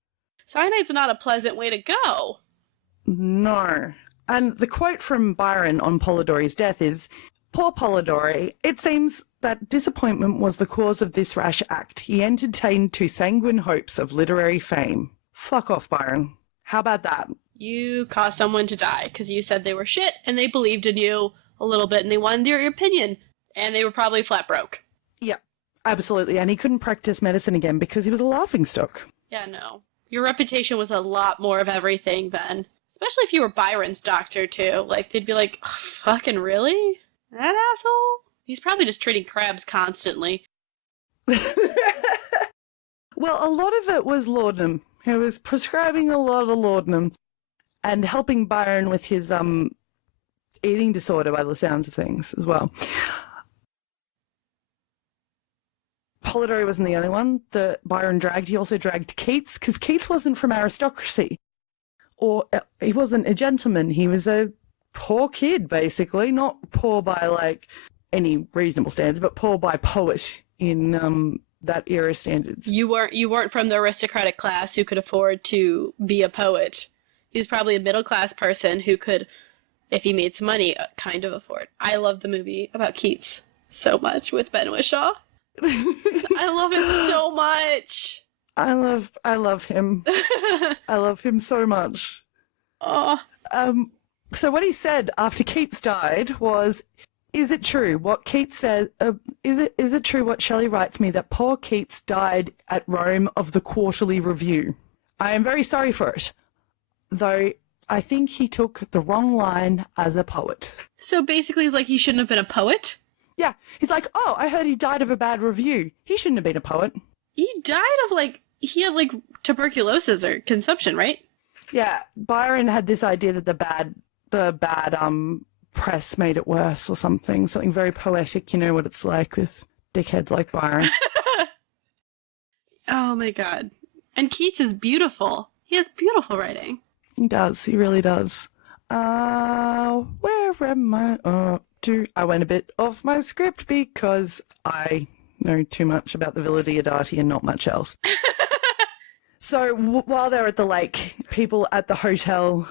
Cyanide's not a pleasant way to go. No. And the quote from Byron on Polidori's death is, poor Polidori, it seems that disappointment was the cause of this rash act. He entertained too sanguine hopes of literary fame. Fuck off, Byron. How about that? You caused someone to die because you said they were shit and they believed in you a little bit and they wanted your opinion. And they were probably flat broke. Yeah, absolutely. And he couldn't practice medicine again because he was a laughingstock. Yeah, no. Your reputation was a lot more of everything then. Especially if you were Byron's doctor, too. Like, they'd be like, oh, fucking really? That asshole? He's probably just treating crabs constantly. Well, a lot of it was laudanum. He was prescribing a lot of laudanum and helping Byron with his eating disorder by the sounds of things as well. Polidori wasn't the only one that Byron dragged. He also dragged Keats, because Keats wasn't from aristocracy. Or he wasn't a gentleman. He was a poor kid, basically. Not poor by, like, any reasonable standards, but poor by poet in that era standards. You weren't from the aristocratic class who could afford to be a poet. He was probably a middle-class person who could, if he made some money, kind of afford. I love the movie about Keats so much with Ben Whishaw. I love it so much. I love him. I love him so much. Oh. So what he said after Keats died was, is it true what Keats said? Is it true what Shelley writes me that poor Keats died at Rome of the Quarterly Review? I am very sorry for it, though I think he took the wrong line as a poet. So basically, it's like he shouldn't have been a poet? Yeah, he's like, oh, I heard he died of a bad review. He shouldn't have been a poet. He died of, like, he had, like, tuberculosis or consumption, right? Yeah, Byron had this idea that the bad press made it worse or something very poetic. You know what it's like with dickheads like Byron. Oh my god. And Keats is beautiful. He has beautiful writing. He does. He really does. Where am I up to? I went a bit off my script because I know too much about the Villa Diodati and not much else. So while they were at the lake, people at the hotel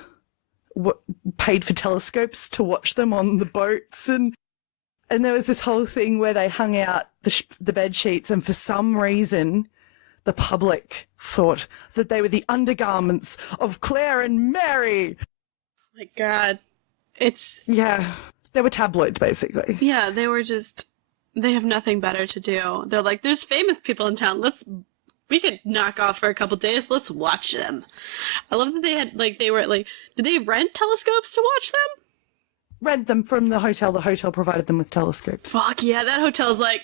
paid for telescopes to watch them on the boats, and there was this whole thing where they hung out the bed sheets, and for some reason, the public thought that they were the undergarments of Claire and Mary. My God. Yeah, they were tabloids, basically. Yeah, they have nothing better to do. They're like, there's famous people in town. We could knock off for a couple days. Let's watch them. I love that did they rent telescopes to watch them? Rent them from the hotel. The hotel provided them with telescopes. Fuck yeah, that hotel's like,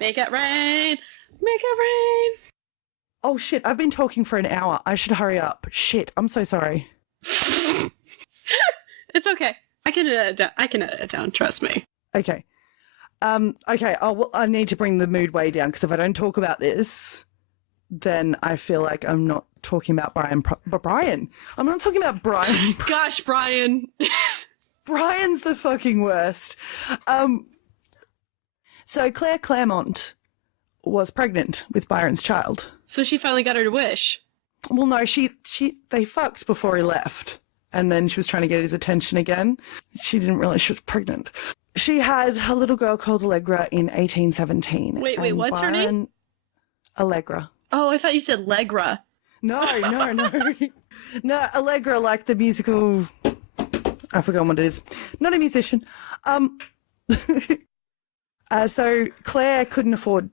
make it rain. Make it rain. Oh shit, I've been talking for an hour. I should hurry up. Shit, I'm so sorry. It's okay. I can edit it down, trust me. Okay. Okay, I need to bring the mood way down, because if I don't talk about this, then I feel like I'm not talking about Brian. Brian. I'm not talking about Brian. Gosh, Brian. Brian's the fucking worst. So Claire Claremont was pregnant with Byron's child. So she finally got her wish. Well, no, they fucked before he left, and then she was trying to get his attention again. She didn't realize she was pregnant. She had a little girl called Allegra in 1817. Wait, what's her name? Allegra. Oh, I thought you said Legra. No. No, Allegra, like the musical. I forgot what it is. Not a musician. So Claire couldn't afford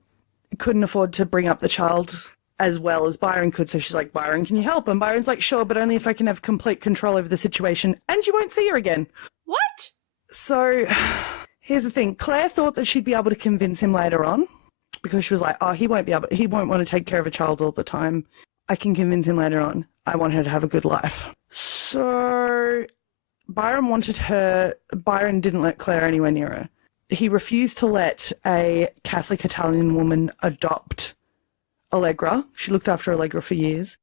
to bring up the child as well as Byron could. So she's like, Byron, can you help? And Byron's like, sure, but only if I can have complete control over the situation, and you won't see her again. What? So here's the thing. Claire thought that she'd be able to convince him later on, because she was like, oh, he won't want to take care of a child all the time. I can convince him later on. I want her to have a good life. So Byron didn't let Claire anywhere near her. He refused to let a Catholic Italian woman adopt Allegra. She looked after Allegra for years.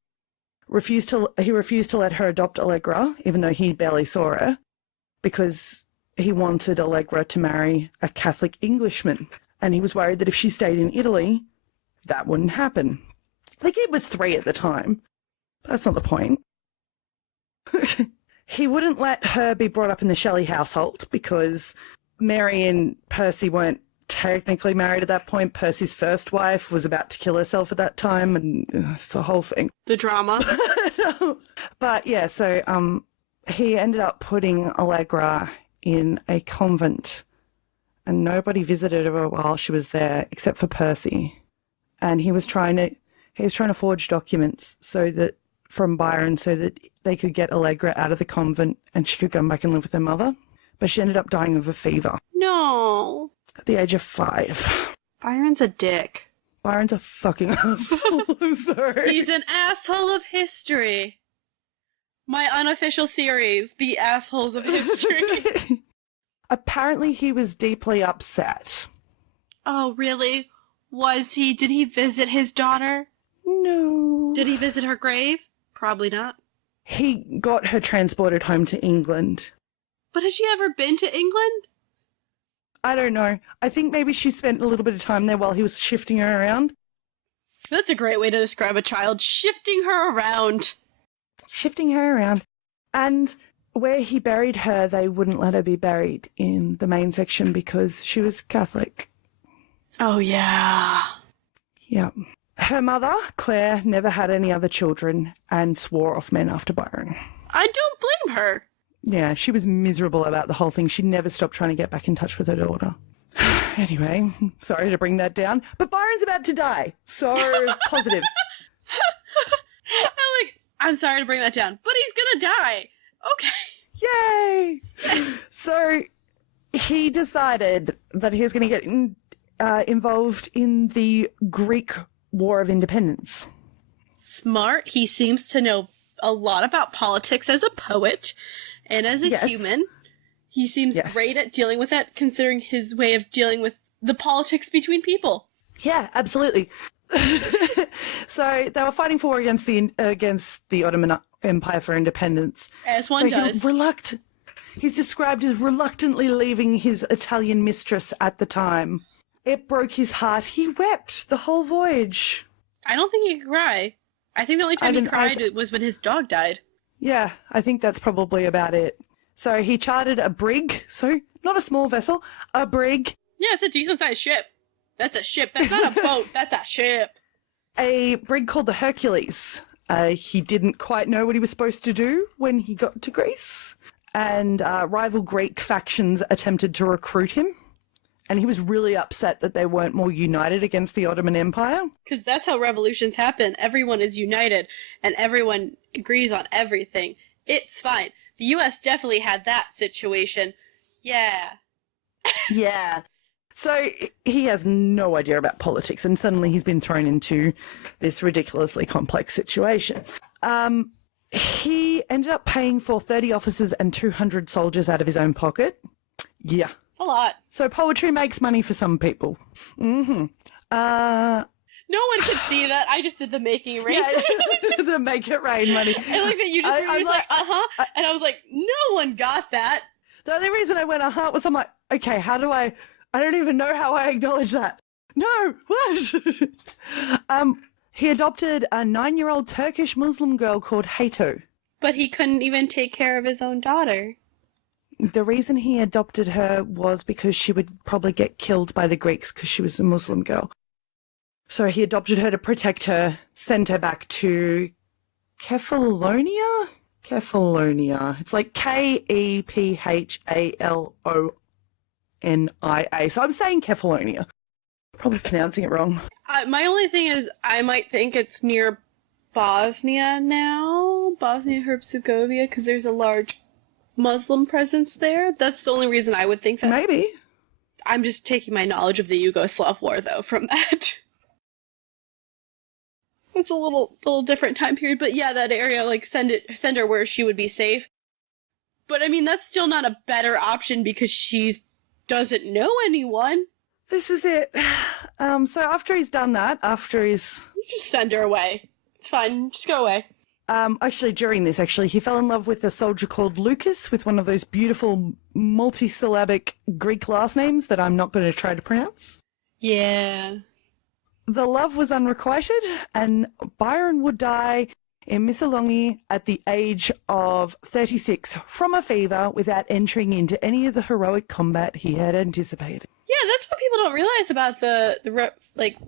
He refused to let her adopt Allegra, even though he barely saw her, because he wanted Allegra to marry a Catholic Englishman. And he was worried that if she stayed in Italy, that wouldn't happen. The kid was 3 at the time. That's not the point. He wouldn't let her be brought up in the Shelley household because Mary and Percy weren't technically married at that point. Percy's first wife was about to kill herself at that time, and it's a whole thing. The drama. No. But yeah, so he ended up putting Allegra in a convent, and nobody visited her while she was there except for Percy. And he was trying to forge documents from Byron so that they could get Allegra out of the convent and she could come back and live with her mother. But she ended up dying of a fever. No. At the age of 5. Byron's a dick. Byron's a fucking asshole. I'm sorry. He's an asshole of history. My unofficial series, The Assholes of History. Apparently he was deeply upset. Oh, really? Did he visit his daughter? No. Did he visit her grave? Probably not. He got her transported home to England. But has she ever been to England? I don't know. I think maybe she spent a little bit of time there while he was shifting her around. That's a great way to describe a child, shifting her around. Shifting her around. And where he buried her, they wouldn't let her be buried in the main section because she was Catholic. Oh, yeah. Yeah. Her mother, Claire, never had any other children and swore off men after Byron. I don't blame her. Yeah, she was miserable about the whole thing. She never stopped trying to get back in touch with her daughter. Anyway, sorry to bring that down, but Byron's about to die, so positives. I'm sorry to bring that down, but he's gonna die. Okay. Yay! So he decided that he was going to get involved in the Greek War of Independence. Smart. He seems to know a lot about politics as a poet and as a human. He seems great at dealing with that, considering his way of dealing with the politics between people. Yeah, absolutely. So they were fighting for war against the Ottoman Empire for independence. As one does. He's described as reluctantly leaving his Italian mistress at the time. It broke his heart. He wept the whole voyage. I don't think he could cry. I think the only time he cried was when his dog died. Yeah, I think that's probably about it. So he chartered a brig, so not a small vessel, a brig. Yeah, it's a decent-sized ship. That's a ship. That's not a boat. That's a ship. a brig called the Hercules. He didn't quite know what he was supposed to do when he got to Greece, and rival Greek factions attempted to recruit him, and he was really upset that they weren't more united against the Ottoman Empire. Because that's how revolutions happen. Everyone is united, and everyone agrees on everything. It's fine. The U.S. definitely had that situation. Yeah. Yeah. So he has no idea about politics, and suddenly he's been thrown into this ridiculously complex situation. He ended up paying for 30 officers and 200 soldiers out of his own pocket. Yeah. It's a lot. So poetry makes money for some people. Mm-hmm. No one could see that. I just did the making it rain. Yeah, the make it rain money. I like that you just were just like, uh-huh. And I was like, no one got that. The only reason I went, uh-huh, was I'm like, okay, how do I don't even know how I acknowledge that. No, what? He adopted a 9-year-old Turkish Muslim girl called Hato. But he couldn't even take care of his own daughter. The reason he adopted her was because she would probably get killed by the Greeks because she was a Muslim girl. So he adopted her to protect her, sent her back to Kefalonia? Kefalonia. It's like Kephalonia. So I'm saying Kefalonia. Probably pronouncing it wrong. My only thing is I might think it's near Bosnia now. Bosnia-Herzegovina, because there's a large Muslim presence there. That's the only reason I would think that. Maybe. I'm just taking my knowledge of the Yugoslav war, though, from that. It's a little different time period, but yeah, that area, like, send her where she would be safe. But I mean, that's still not a better option because she doesn't know anyone. This is it. So after he's done that, just send her away. It's fine. Just go away. During this, he fell in love with a soldier called Lucas with one of those beautiful multisyllabic Greek last names that I'm not going to try to pronounce. Yeah. The love was unrequited, and Byron would die in Missolonghi at the age of 36 from a fever without entering into any of the heroic combat he had anticipated. Yeah, that's what people don't realize about the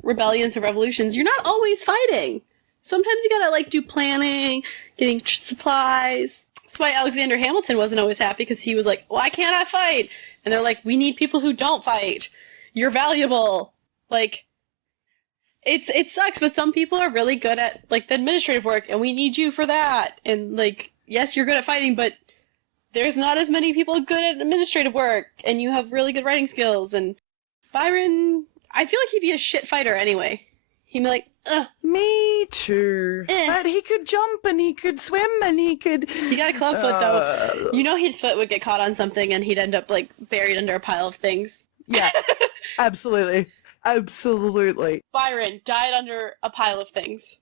rebellions and revolutions. You're not always fighting. Sometimes you gotta, do planning, getting supplies. That's why Alexander Hamilton wasn't always happy, because he was like, why can't I fight? And they're like, we need people who don't fight. You're valuable. It sucks, but some people are really good at, the administrative work, and we need you for that. And, yes, you're good at fighting, but there's not as many people good at administrative work, and you have really good writing skills. And Byron, I feel like he'd be a shit fighter anyway. He'd be like, ugh. Me too. But he could jump, and he could swim, and he could... He got a club foot, though. You know his foot would get caught on something, and he'd end up, buried under a pile of things. Yeah, absolutely. Absolutely. Byron died under a pile of things.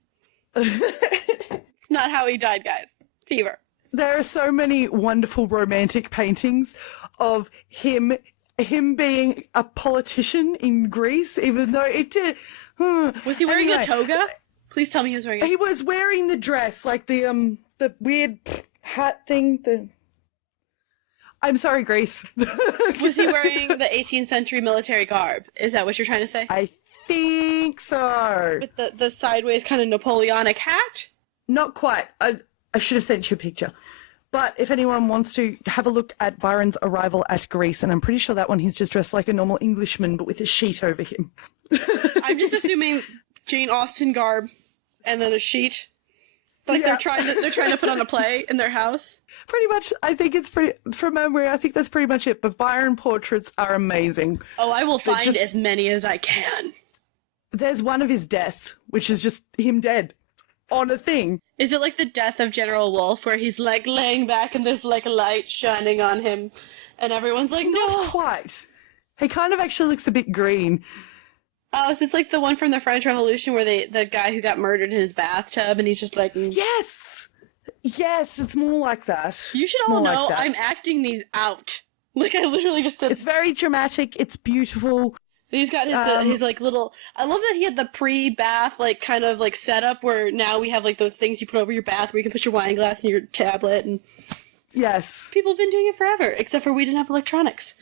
It's not how he died, guys. Fever. There are so many wonderful romantic paintings of him being a politician in Greece, even though it did... Was he wearing a toga? Please tell me he was wearing He was wearing the dress, the weird hat thing, I'm sorry, Greece. Was he wearing the 18th century military garb? Is that what you're trying to say? I think so. With the sideways kind of Napoleonic hat? Not quite. I should have sent you a picture. But if anyone wants to have a look at Byron's arrival at Greece, and I'm pretty sure that one he's just dressed like a normal Englishman, but with a sheet over him. I'm just assuming Jane Austen garb and then a sheet. They're trying to put on a play in their house. Pretty much, I think it's from memory, I think that's pretty much it. But Byron portraits are amazing. Oh, I will find as many as I can. There's one of his death, which is just him dead on a thing. Is it like the death of General Wolfe, where he's laying back and there's a light shining on him, and everyone's like, no. Not quite. He kind of actually looks a bit green. Oh, so it's like the one from the French Revolution where the guy who got murdered in his bathtub, and he's just like... Yes! Yes, it's more like that. You should all know I'm acting these out. I literally just did... It's very dramatic. It's beautiful. He's got his little... I love that he had the pre-bath, kind of setup where now we have, those things you put over your bath where you can put your wine glass and your tablet, and... Yes. People have been doing it forever, except for we didn't have electronics.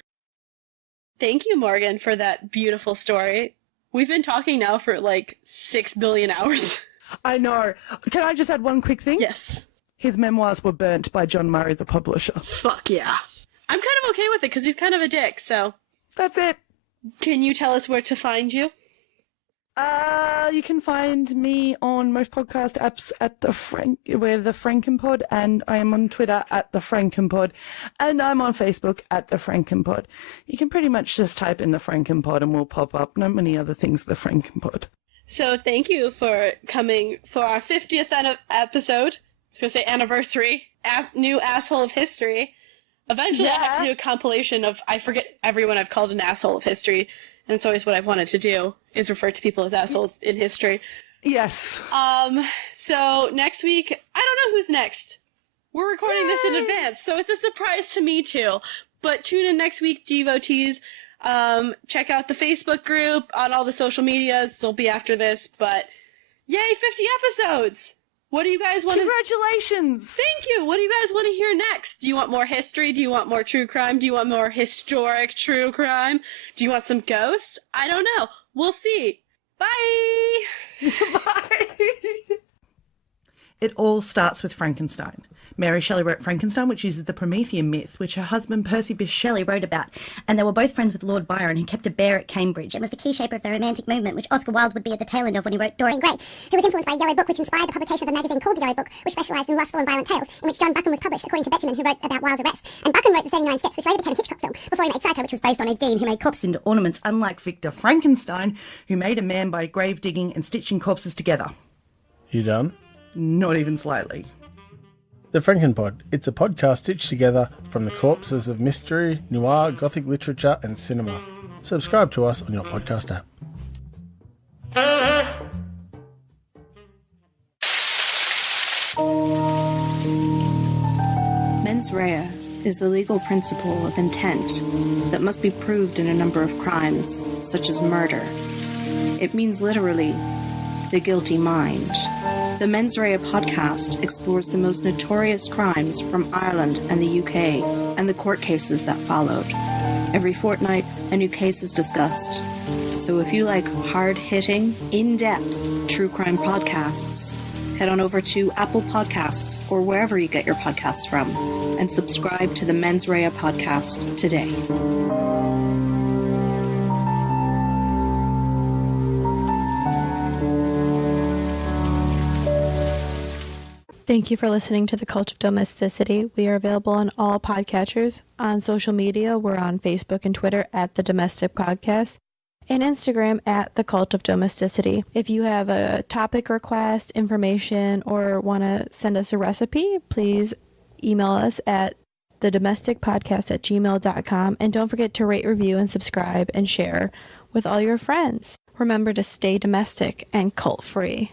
Thank you, Morgan, for that beautiful story. We've been talking now for like 6 billion hours. I know. Can I just add one quick thing? Yes. His memoirs were burnt by John Murray, the publisher. Fuck yeah. I'm kind of okay with it because he's kind of a dick, so. That's it. Can you tell us where to find you? You can find me on most podcast apps at the Frankenpod, and I am on Twitter at the Frankenpod, and I'm on Facebook at the Frankenpod. You can pretty much just type in the Frankenpod and we'll pop up. Not many other things, the Frankenpod. So thank you for coming for our 50th episode. I was going to say anniversary, new asshole of history. Eventually I have to do a compilation of, I forget everyone I've called an asshole of history, and it's always what I've wanted to do, is refer to people as assholes in history. Yes. So next week, I don't know who's next. We're recording this in advance, so it's a surprise to me too. But tune in next week, devotees. Check out the Facebook group on all the social medias. They'll be after this, but yay, 50 episodes! What do you guys want to... Congratulations! Thank you! What do you guys want to hear next? Do you want more history? Do you want more true crime? Do you want more historic true crime? Do you want some ghosts? I don't know. We'll see. Bye! Bye! It all starts with Frankenstein. Mary Shelley wrote Frankenstein, which uses the Promethean myth, which her husband Percy Bysshe Shelley wrote about. And they were both friends with Lord Byron, who kept a bear at Cambridge. It was the key shaper of the Romantic movement, which Oscar Wilde would be at the tail end of when he wrote Dorian Gray, who was influenced by a Yellow Book, which inspired the publication of a magazine called The Yellow Book, which specialised in lustful and violent tales, in which John Buchan was published, according to Benjamin, who wrote about Wilde's arrest. And Buchan wrote The 39 Steps, which later became a Hitchcock film, before he made Psycho, which was based on a dean who made corpses into ornaments, unlike Victor Frankenstein, who made a man by grave digging and stitching corpses together. You done? Not even slightly. The Frankenpod. It's a podcast stitched together from the corpses of mystery, noir, gothic literature and cinema. Subscribe to us on your podcast app. Mens rea is the legal principle of intent that must be proved in a number of crimes, such as murder. It means literally, the guilty mind. The MensRea podcast explores the most notorious crimes from Ireland and the UK and the court cases that followed. Every fortnight, a new case is discussed. So if you like hard-hitting, in-depth true crime podcasts, head on over to Apple Podcasts or wherever you get your podcasts from and subscribe to the MensRea podcast today. Thank you for listening to The Cult of Domesticity. We are available on all podcatchers. On social media, we're on Facebook and Twitter at The Domestic Podcast, and Instagram at The Cult of Domesticity. If you have a topic request, information, or want to send us a recipe, please email us at thedomesticpodcast@gmail.com. And don't forget to rate, review, and subscribe and share with all your friends. Remember to stay domestic and cult-free.